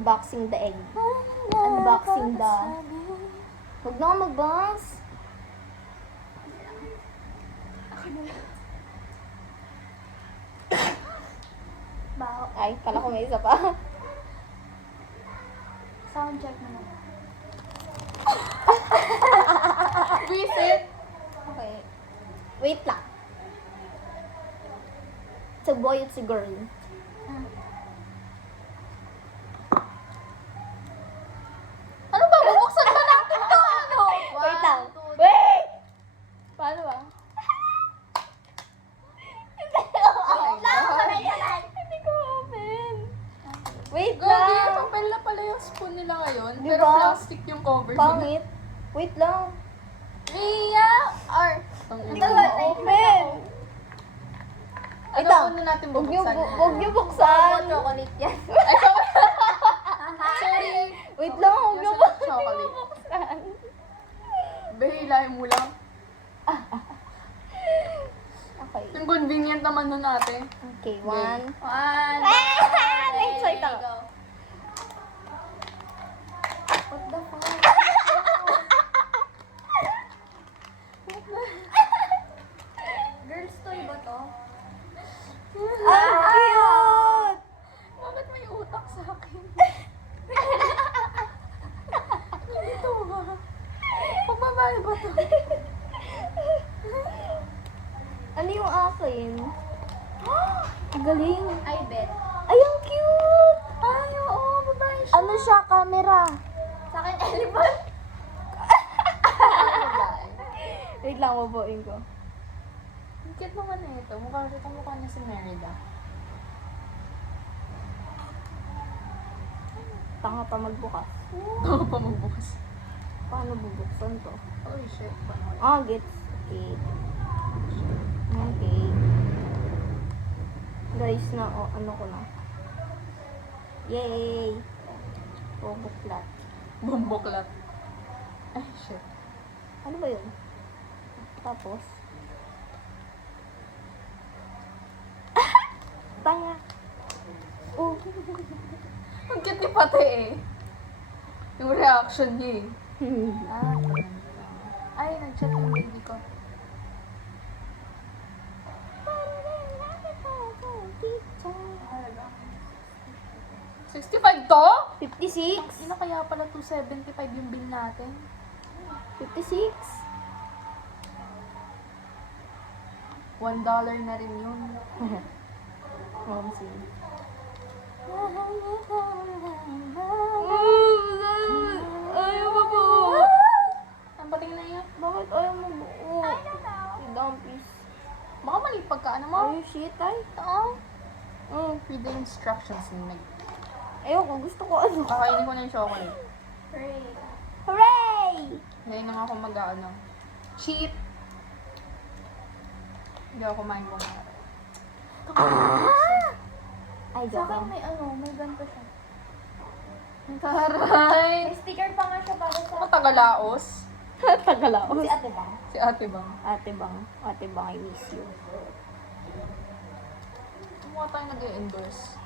Unboxing the egg. Unboxing the... Huwag na ako mag-bounce. Ay, kala ko may isa pa. Sound check mo na. Visit. Okay. Wait lang. It's a boy, it's a girl. Ano ba? Bubuksan ba natin ito? Ano? Wait lang. Wait! Paano ba? Hindi ko open. Wait Gogi, lang. papel na pala yung spoon nila ngayon. Di Pero ba? plastic yung cover. Pangit. Wait lang. Mia! Or... Hindi ko ma-open. Wait Ano lang. muna natin Huwag bubuksan? niyo buksan. chocolate yan. Ay, sorry. Wait lang. Huwag niyo Nasa chocolate. buksan. Bahilahin mo lang. Okay. Yung convenient naman nun ate. Okay, one. One. Excited ako. go. What the fuck? Girls toy ba to? Ang cute! Bakit may utak sa akin? Dito ba? Pagbabae ba to? Ano yung akin? Ang galing. I bet. Ay, ang cute! Ay, oo, babae siya. Ano siya? Camera. Sa akin, elephant. Wait lang, bubuin ko. Ang cute naman na ito. Mukha niya si Merida. Tanga pa magbukas. Ako pa magbukas. Paano bubuksan to? Oh shit. Paano kaya? Ah, gets. Okay. Okay. Guys, na, ano ko na. Yay! Bubuklat. Bumboklat. Ay, shit. Ano ba yun? Tapos? Tanga! Oh! Ang cute ni Pate eh. Yung reaction niya eh. Ay, nag-chat yung baby ko. Halaga. 65 to? 56? Ina kaya pala 275 yung bill natin. 56? $1 na rin yun. Momsy. Ayaw mo po! Ang pating na yun. Bakit ayaw mo buo? Si Dumpies. Baka mali pagkaan mo. Are you shit, ay? Oo. Read the instructions ni Meg. Ayoko, gusto ko ano. Kakainin ko na yung chocolate. Hooray! Ngayon na nga ako mag-ano. Cheat! Hindi ako kumain ko nga. Ay, Sa joke akin lang. may may ganito siya. Taray! May sticker pa nga siya para sa... Ako Tagalaos. Tagalaos. Si Ate Bang. Si Ate Bang. Ate Bang, I miss you. Mukha tayo nag-endorse.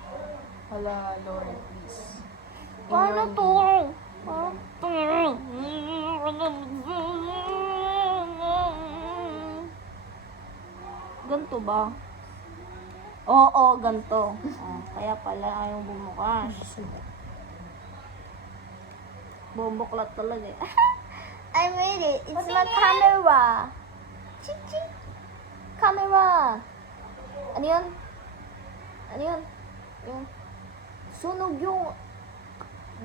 Hala, Lord, please. In Paano your to? name. Ganto ba? Oo, ganto. Kaya pala ayaw bumukas. Bumuklat talaga eh. I made it. It's my camera. Chichi. Camera. Ano yun? Ano yun? Yung sunog yung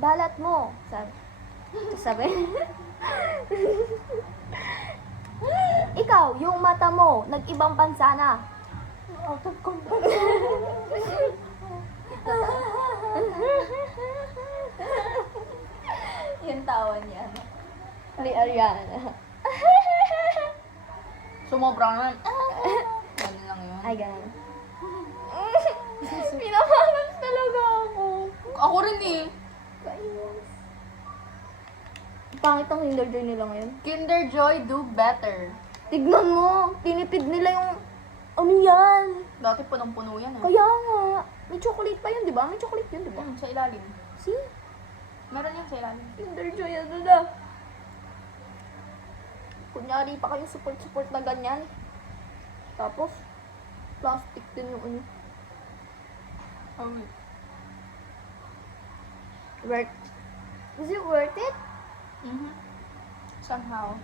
balat mo. Sabi. Ikaw, yung mata mo, nag-ibang bansa na. Out of control. Yung tawa niya. Ni Ariana. Sumobra naman. Ganun lang yun. Ay, ganun. Pinamalas talaga ako. Ako rin eh. Pangit ang Kinder Joy nila ngayon. Kinder Joy, do better. Tignan mo, tinipid nila yung... Ano yan? Dati punong-puno yan eh. Kaya nga. May chocolate pa yun, di ba? May chocolate yun, di ba? Sa ilalim. See? Meron yung sa ilalim. Kinder Joy, ano na? Kunyari pa kayo support na ganyan. Tapos, plastic din yung ano. Oh, wait. Worth. Is it worth it? Mhm. Somehow.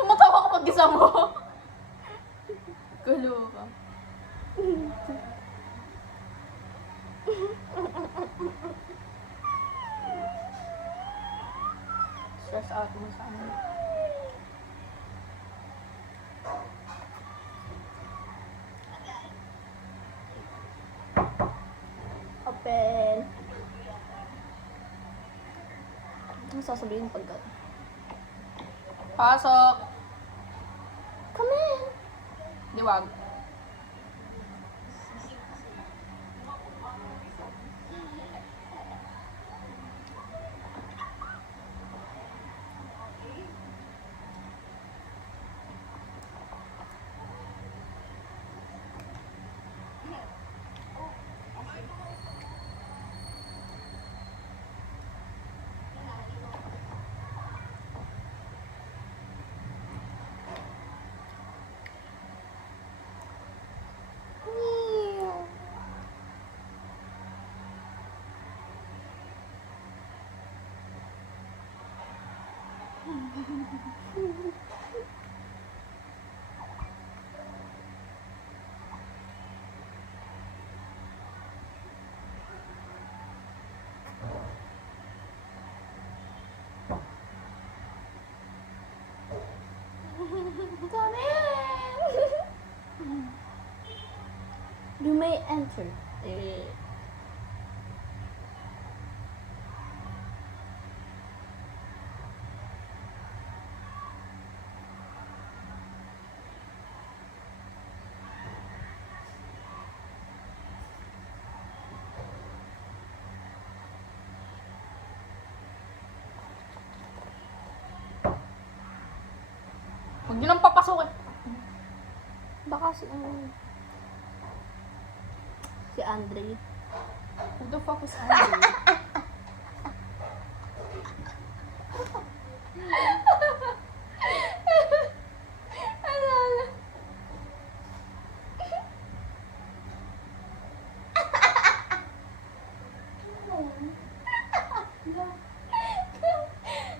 Tumatawa ka mag-isa mo. Gulo ka. Stress out mo sa amin. Open. Ano sasabihin pag Pasok. come in? Diwag. Come in! You may enter. Huwag niyo nang papasukin. Baka si Andre. Who the fuck is Andre?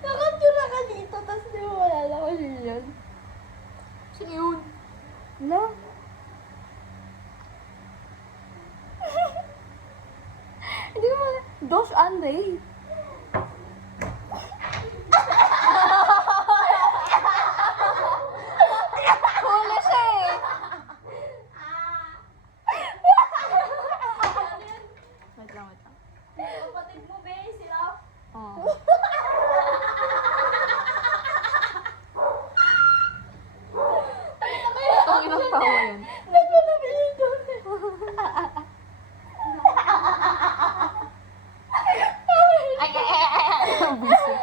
Nakatira ka dito, tapos di mo malala ko yun. Sino yun? No? Hindi ko malala. Dos Andre. Huli siya eh. Wait lang, wait lang. Kapatid mo, be, sila. Oh. Ang inang tawa yan. Nagpapabiling ko. Ang busy.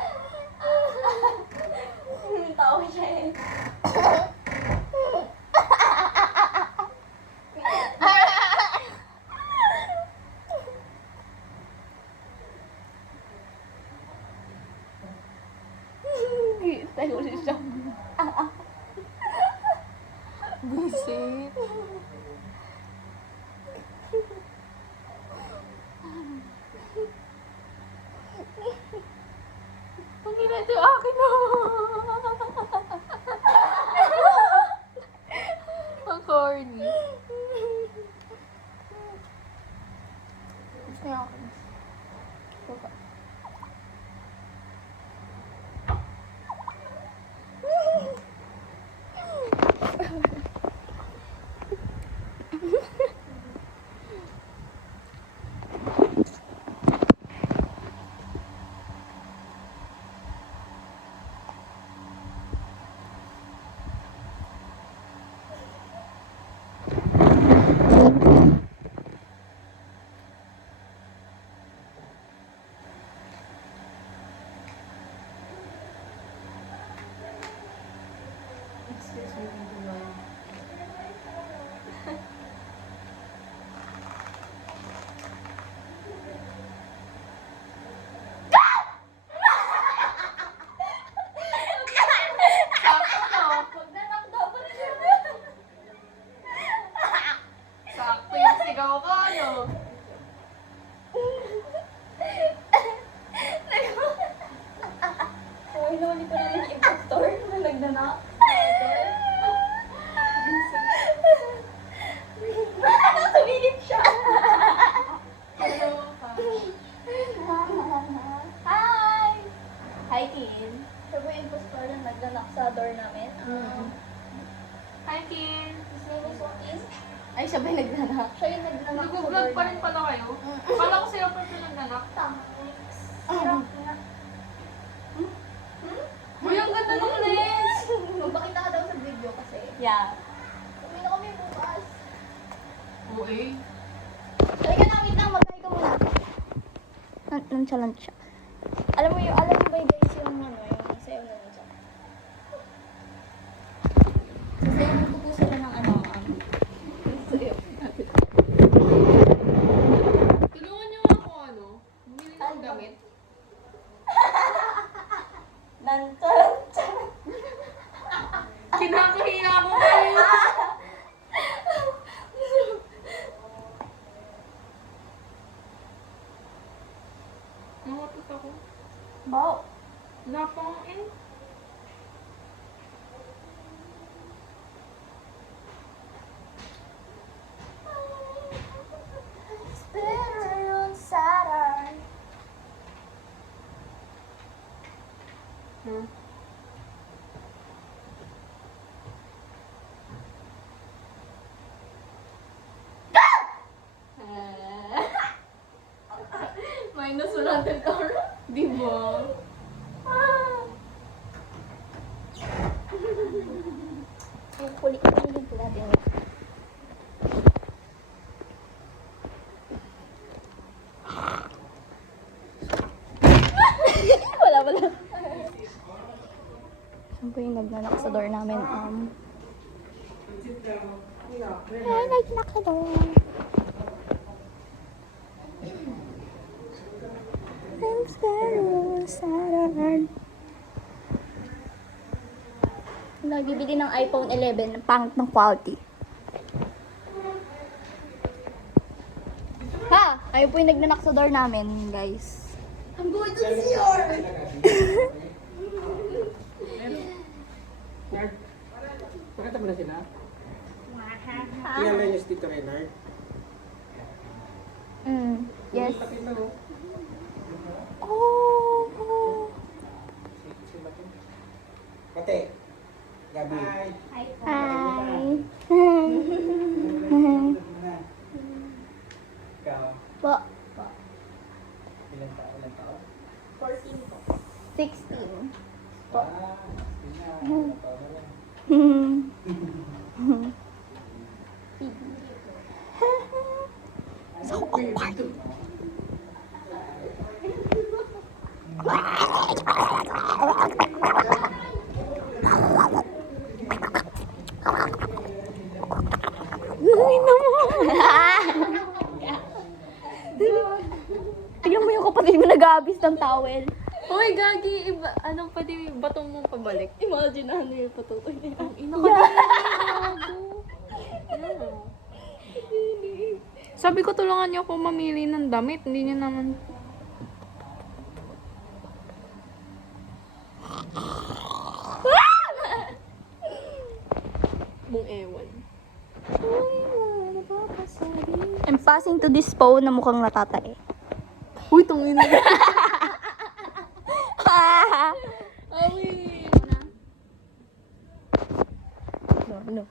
Tao siya eh. Tayo ko siya. Busy. Pangina, ito yung akin na. Ang corny. Gusto niya ako. So, hinuli ko namin yung impostor na nagdanak. Tumilip siya. Hi! Hi, Kin. Siya po yung impostor na nagdanak sa door namin. Hi, Kin. His name is Joaquin. Ay, siya ba yung nagdanak? Siya yung nagdanak sa door Nag-vlog pa rin namin. pala kayo. Kala ko sila pa rin nagnanak. Thanks. Hirap nga. Uy, ang ganda ng lens! Magpakita ka daw sa video kasi. Yeah. Uwi na kami bukas. Oo eh. Talaga na, wait lang, mag-hi ka muna. Nonchalant siya. Alam mo ba guys yung yung sayaw na nito? Sasayawan ko po sila ng Tulungan niyo ako bumili ng damit. Nancharan. Kinakahiya ako kayo. Nangatot ako. Wow. Napang It's better on Saturn. Minus 100 or? Di ba? Yung kulit ko yung pula din. Wala. Saan po yung nagnanak sa door namin? Ay, nagnanak sa door. I'm scared, Saturn. Nagbibili ng iPhone 11, ang pangit ng quality. Ha! Ayun po yung nagnanak sa door namin, guys. I'm going to the CR. Nard, pakita mo na sila. Kilala niyo si Tito Renard? Yes. Tapit na oh. Oh. Si Batin. Pate. Gabi. Hi po. Hi. Ikaw. Po. Ilan taon? 14 po. 16. Ilan taon na lang. So awkward. Tignan mo yung kapatid mo nag-aabis ng towel. Uy, gagi. Iba, anong pwede batong mong pabalik? Imagine ano yung patutoy niya. Ang ina ka Sabi ko tulungan niyo ako mamili ng damit. Hindi niyo naman. Mong ewan. I'm passing to this phone na mukhang natatae. Uy, tungin na. Awi. No.